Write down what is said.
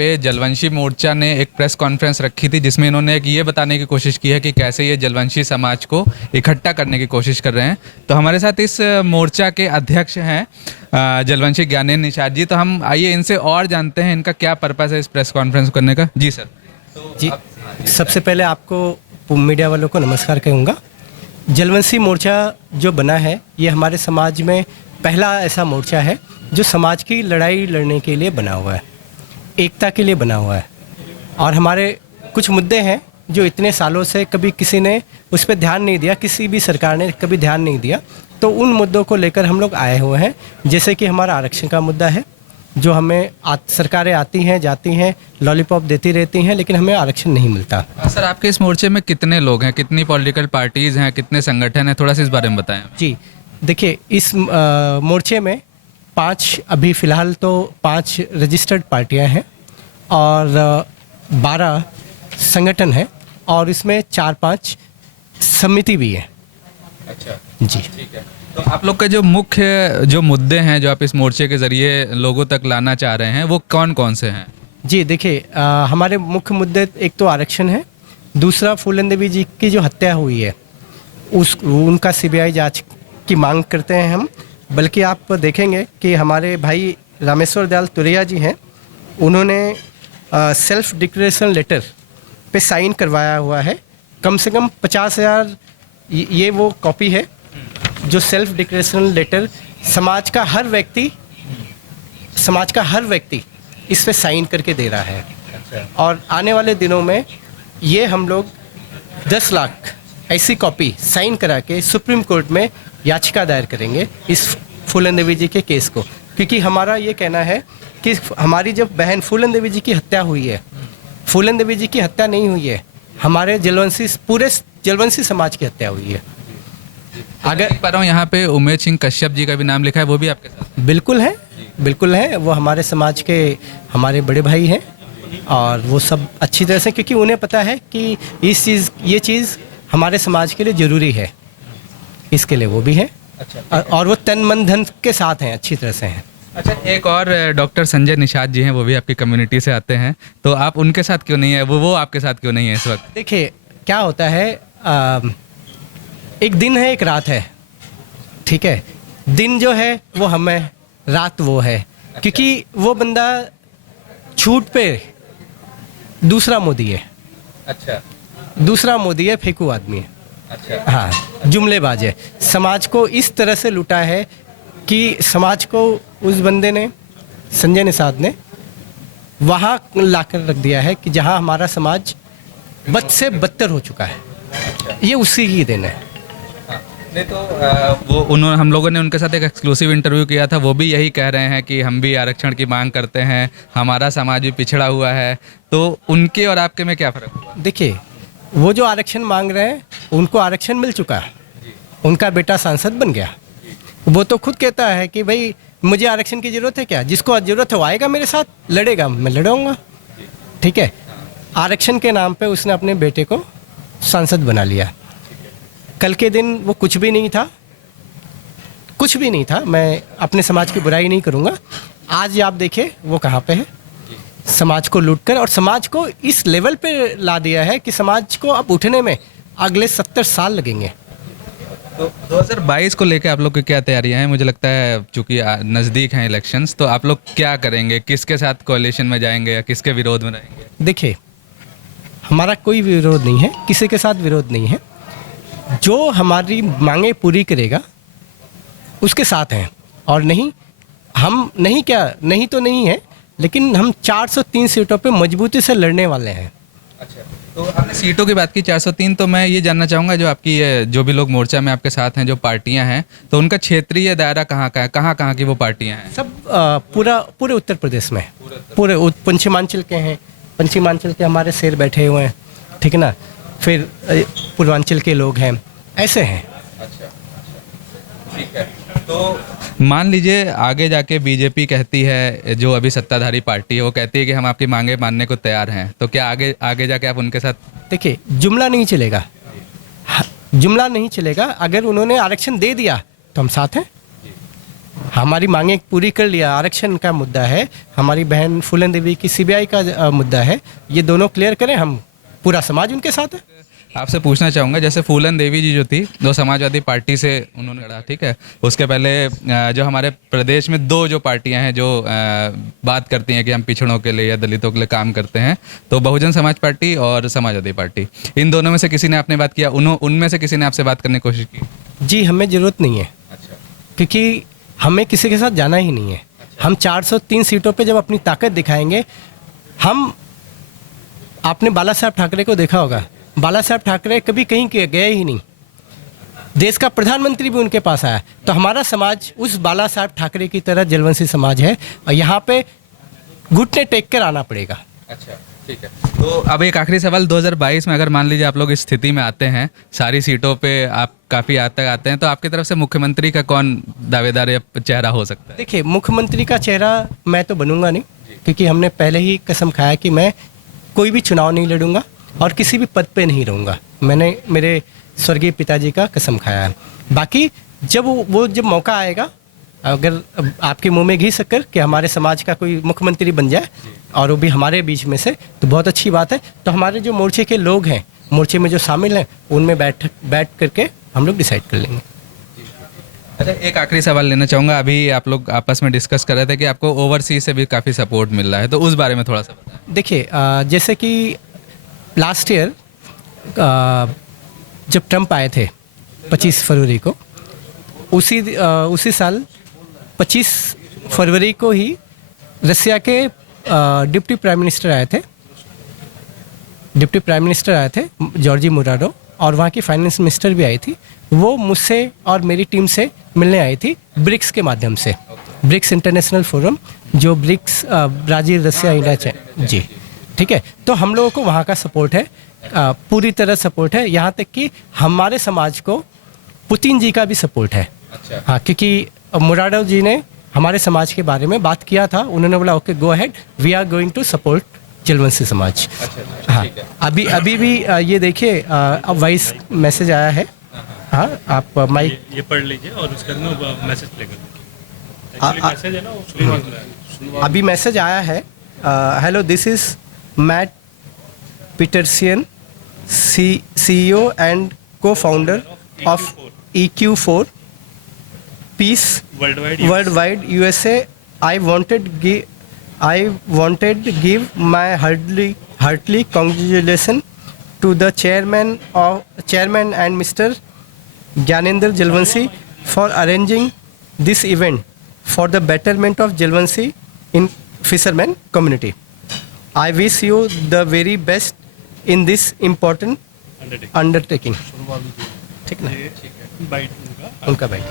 पे जलवंशी मोर्चा ने एक प्रेस कॉन्फ्रेंस रखी थी जिसमें इन्होंने एक ये बताने की कोशिश की है कि कैसे ये जलवंशी समाज को इकट्ठा करने की कोशिश कर रहे हैं। तो हमारे साथ इस मोर्चा के अध्यक्ष हैं जलवंशी ज्ञानेंद्र निषाद जी। तो हम आइए इनसे और जानते हैं इनका क्या पर्पस है इस प्रेस कॉन्फ्रेंस करने का। जी सर। जी, सबसे पहले आपको मीडिया वालों को नमस्कार कहूँगा। जलवंशी मोर्चा जो बना है ये हमारे समाज में पहला ऐसा मोर्चा है जो समाज की लड़ाई लड़ने के लिए बना हुआ है, एकता के लिए बना हुआ है। और हमारे कुछ मुद्दे हैं जो इतने सालों से कभी किसी ने उस पर ध्यान नहीं दिया, किसी भी सरकार ने कभी ध्यान नहीं दिया, तो उन मुद्दों को लेकर हम लोग आए हुए हैं। जैसे कि हमारा आरक्षण का मुद्दा है, जो हमें सरकारें आती हैं जाती हैं, लॉलीपॉप देती रहती हैं, लेकिन हमें आरक्षण नहीं मिलता। सर, आपके इस मोर्चे में कितने लोग हैं, कितनी पॉलिटिकल पार्टीज़ हैं, कितने संगठन हैं, थोड़ा सा इस बारे में बताएं। जी देखिए, इस मोर्चे में 5 अभी फ़िलहाल तो 5 रजिस्टर्ड पार्टियां हैं और 12 संगठन हैं और इसमें 4-5 समिति भी है। अच्छा जी ठीक है। तो आप लोग के जो मुख्य जो मुद्दे हैं जो आप इस मोर्चे के ज़रिए लोगों तक लाना चाह रहे हैं वो कौन कौन से हैं? जी देखिए, हमारे मुख्य मुद्दे एक तो आरक्षण है, दूसरा फूलन देवी जी की जो हत्या हुई है उनका सीबीआई जांच की मांग करते हैं हम। बल्कि आप देखेंगे कि हमारे भाई रामेश्वर दयाल तुरैया जी हैं, उन्होंने सेल्फ डिक्लेरेशन लेटर पे साइन करवाया हुआ है। कम से कम 50,000 ये वो कॉपी है जो सेल्फ डिक्लेरेशन लेटर समाज का हर व्यक्ति इस पे साइन करके दे रहा है। और आने वाले दिनों में ये हम लोग 10 लाख ऐसी कॉपी साइन करा के सुप्रीम कोर्ट में याचिका दायर करेंगे इस फूलन देवी जी के केस को। क्योंकि हमारा ये कहना है कि हमारी जब बहन फूलन देवी जी की हत्या हुई है, फूलन देवी जी की हत्या नहीं हुई है, हमारे पूरे जलवंशी समाज की हत्या हुई है। अगर पर हूँ यहाँ पे उमेश सिंह कश्यप जी का भी नाम लिखा है, वो भी आपके साथ? बिल्कुल है। वो हमारे समाज के हमारे बड़े भाई हैं और वो सब अच्छी तरह से, क्योंकि उन्हें पता है कि ये चीज़ हमारे समाज के लिए ज़रूरी है, इसके लिए वो भी है। अच्छा। और वो तन मन धन के साथ हैं, अच्छी तरह से हैं। अच्छा, एक और डॉक्टर संजय निषाद जी हैं, वो भी आपकी कम्युनिटी से आते हैं, तो आप उनके साथ क्यों नहीं है, वो आपके साथ क्यों नहीं है इस वक्त? देखिए क्या होता है, एक दिन है एक रात है, ठीक है। दिन जो है वो हमें, रात वो है। अच्छा। क्योंकि वो बंदा छूट पे दूसरा मोदी है। अच्छा। दूसरा मोदी है, फेंकू आदमी है। अच्छा। हाँ, जुमलेबाज है। समाज को इस तरह से लूटा है कि समाज को उस बंदे ने, संजय निषाद ने, वहाँ लाकर रख दिया है कि जहाँ हमारा समाज बद से बदतर हो चुका है। अच्छा। ये उसी की देन है। नहीं तो हम लोगों ने उनके साथ एक एक्सक्लूसिव इंटरव्यू किया था, वो भी यही कह रहे हैं कि हम भी आरक्षण की मांग करते हैं, हमारा समाज भी पिछड़ा हुआ है। तो उनके और आपके में क्या फ़र्क हुआ? देखिए, वो जो आरक्षण मांग रहे हैं उनको आरक्षण मिल चुका है, उनका बेटा सांसद बन गया। वो तो खुद कहता है कि भाई मुझे आरक्षण की ज़रूरत है क्या, जिसको ज़रूरत है वो आएगा मेरे साथ, लड़ेगा, मैं लड़ूंगा, ठीक है। आरक्षण के नाम पे उसने अपने बेटे को सांसद बना लिया। कल के दिन वो कुछ भी नहीं था। मैं अपने समाज की बुराई नहीं करूँगा। आज आप देखिए वो कहाँ पे है, समाज को लूटकर, और समाज को इस लेवल पे ला दिया है कि समाज को अब उठने में अगले 70 साल लगेंगे। तो 2022 को लेकर आप लोग की क्या तैयारियां हैं? मुझे लगता है चूंकि नज़दीक हैं इलेक्शंस, तो आप लोग क्या करेंगे, किसके साथ कोalition में जाएंगे या किसके विरोध में रहेंगे? देखिए, हमारा कोई विरोध नहीं है, किसी के साथ विरोध नहीं है। जो हमारी मांगे पूरी करेगा उसके साथ हैं, और नहीं तो नहीं है, लेकिन हम 403 सीटों पे मजबूती से लड़ने वाले हैं। अच्छा, तो आपने सीटों की बात की 403, तो मैं ये जानना चाहूँगा जो आपकी जो भी लोग मोर्चा में आपके साथ हैं, जो पार्टियां हैं, तो उनका क्षेत्रीय दायरा कहाँ का है, कहाँ की वो पार्टियां हैं? सब पूरे उत्तर प्रदेश में, पूरे पश्चिमांचल के हैं, पश्चिमांचल के हमारे शेर बैठे हुए हैं, ठीक है ना, फिर पूर्वांचल के लोग हैं, ऐसे हैं। अच्छा, ठीक है। तो मान लीजिए आगे जाके बीजेपी कहती है, जो अभी सत्ताधारी पार्टी है, वो कहती है कि हम आपकी मांगे मानने को तैयार हैं, तो क्या आगे जाके आप उनके साथ? देखिए, जुमला नहीं चलेगा। अगर उन्होंने आरक्षण दे दिया तो हम साथ हैं। हमारी मांगे पूरी कर लिया, आरक्षण का मुद्दा है, हमारी बहन फूलन देवी की सीबीआई का मुद्दा है, ये दोनों क्लियर करें, हम पूरा समाज उनके साथ है। आपसे पूछना चाहूँगा, जैसे फूलन देवी जी जो थी, जो समाजवादी पार्टी से उन्होंने लड़ा, ठीक है, उसके पहले जो हमारे प्रदेश में दो जो पार्टियां हैं जो बात करती हैं कि हम पिछड़ों के लिए या दलितों के लिए काम करते हैं, तो बहुजन समाज पार्टी और समाजवादी पार्टी, इन दोनों में से किसी ने आपने बात किया, उनमें से किसी ने आपसे बात करने की कोशिश की? जी, हमें ज़रूरत नहीं है। अच्छा। क्योंकि हमें किसी के साथ जाना ही नहीं है। हम 403 सीटों पे जब अपनी ताकत दिखाएंगे, हम आपने बाला साहब ठाकरे को देखा होगा, बाला साहब ठाकरे कभी कहीं गए ही नहीं, देश का प्रधानमंत्री भी उनके पास आया। तो हमारा समाज उस बाला साहब ठाकरे की तरह जलवंशी समाज है, और यहाँ पे घुटने टेक कर आना पड़ेगा। अच्छा, ठीक है। तो अब एक आखिरी सवाल, 2022 में अगर मान लीजिए आप लोग इस स्थिति में आते हैं, सारी सीटों पे आप काफ़ी हद तक आते हैं, तो आपकी तरफ से मुख्यमंत्री का कौन दावेदार या चेहरा हो सकता है? देखिए, मुख्यमंत्री का चेहरा मैं तो बनूंगा नहीं, क्योंकि हमने पहले ही कसम खाया कि मैं कोई भी चुनाव नहीं लड़ूंगा और किसी भी पद पे नहीं रहूँगा। मैंने मेरे स्वर्गीय पिताजी का कसम खाया है। बाकी जब जब मौका आएगा, अगर आपके मुंह में घी शक्कर कि हमारे समाज का कोई मुख्यमंत्री बन जाए और वो भी हमारे बीच में से, तो बहुत अच्छी बात है। तो हमारे जो मोर्चे के लोग हैं, मोर्चे में जो शामिल हैं, उनमें बैठ करके हम लोग डिसाइड कर लेंगे। अच्छा, एक आखिरी सवाल लेना चाहूँगा। अभी आप लोग आपस में डिस्कस कर रहे थे कि आपको ओवरसीज से भी काफ़ी सपोर्ट मिल रहा है, तो उस बारे में थोड़ा सा बताएं। देखिए, जैसे कि लास्ट ईयर जब ट्रंप आए थे 25 फरवरी को, उसी साल 25 फरवरी को ही रसिया के डिप्टी प्राइम मिनिस्टर आए थे जॉर्जी मुराडो, और वहाँ की फाइनेंस मिनिस्टर भी आई थी। वो मुझसे और मेरी टीम से मिलने आई थी ब्रिक्स के माध्यम से, ब्रिक्स इंटरनेशनल फोरम, जो ब्रिक्स ब्राज़ील, रसिया, इंडिया, जी, ठीक है। तो हम लोगों को वहाँ का सपोर्ट है, पूरी तरह सपोर्ट है। यहाँ तक कि हमारे समाज को पुतिन जी का भी सपोर्ट है। अच्छा। हाँ, क्योंकि मुराडो जी ने हमारे समाज के बारे में बात किया था, उन्होंने बोला okay go ahead, we are going to support Jalvanshi समाज। अच्छा, हाँ, अभी भी ये देखिए, अब वॉइस मैसेज आया है। हाँ, आप माइक ये पढ़ लीजिए और उसके अंदर मैसेज प्ले कर दीजिए। एक्चुअली मैसेज है ना, वो सुनवा अभी मैसेज आया है। Hello, this is Matt Peterson, CEO and co-founder of EQ4 Peace Worldwide USA. I wanted give my heartily congratulations to the chairman and Mr. Gyanendra Jalwanshi for arranging this event for the betterment of Jalwanshi in fisherman community. I wish you the very best in this important undertaking. ठीक ना? Bite उनका उनका बैठ